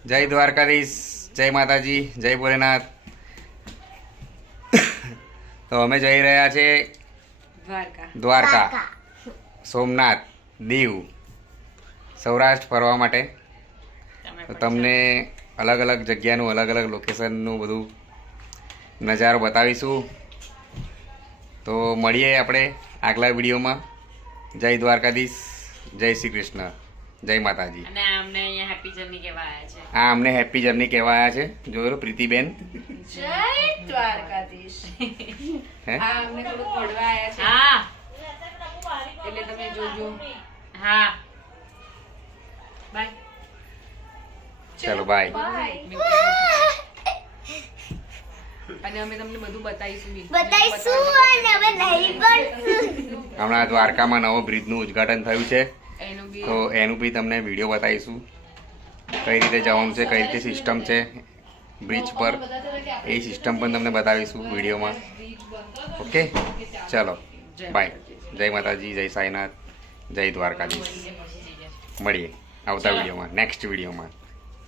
જય દ્વારકાધીશ, જય માતાજી, જય ભોલેનાથ. તો અમે જઈ રહ્યા છે દ્વારકા, સોમનાથ, દીવ, સૌરાષ્ટ્ર ફરવા માટે. તો તમને અલગ અલગ જગ્યાનું અલગ અલગ લોકેશનનું બધું નજારો બતાવીશું. તો મળીએ આપણે આગલા વિડીયોમાં. જય દ્વારકાધીશ, જય શ્રી કૃષ્ણ, જય માતાજી. અને અમને અહીંયા હેપી જર્ની કહેવા આવ્યા છે. આ અમને હેપી જર્ની કહેવા આવ્યા છે. જોયો પ્રીતિબેન. જય દ્વારકાધીશ. હે આ અમને થોડું પડવા આવ્યા છે. હા એટલે તમે જોજો. હા બાય. ચલો બાય. અને અમે તમને બધું બતાવીશું બી. હમણાં દ્વારકામાં નવો બ્રિજનું ઉદ્ઘાટન થયું છે, એનું બી તો એનું બી તમને વિડીયો બતાવીશું. કઈ રીતે જવાનું છે, કઈ રીતે સિસ્ટમ છે બ્રિજ પર, એ સિસ્ટમ પણ તમને બતાવીશું વિડીયોમાં. ઓકે, ચલો બાય. જય માતાજી, જય સાઈનાથ, જય દ્વારકાધીશ. મળીએ આવતા વિડીયોમાં, નેક્સ્ટ વિડીયોમાં.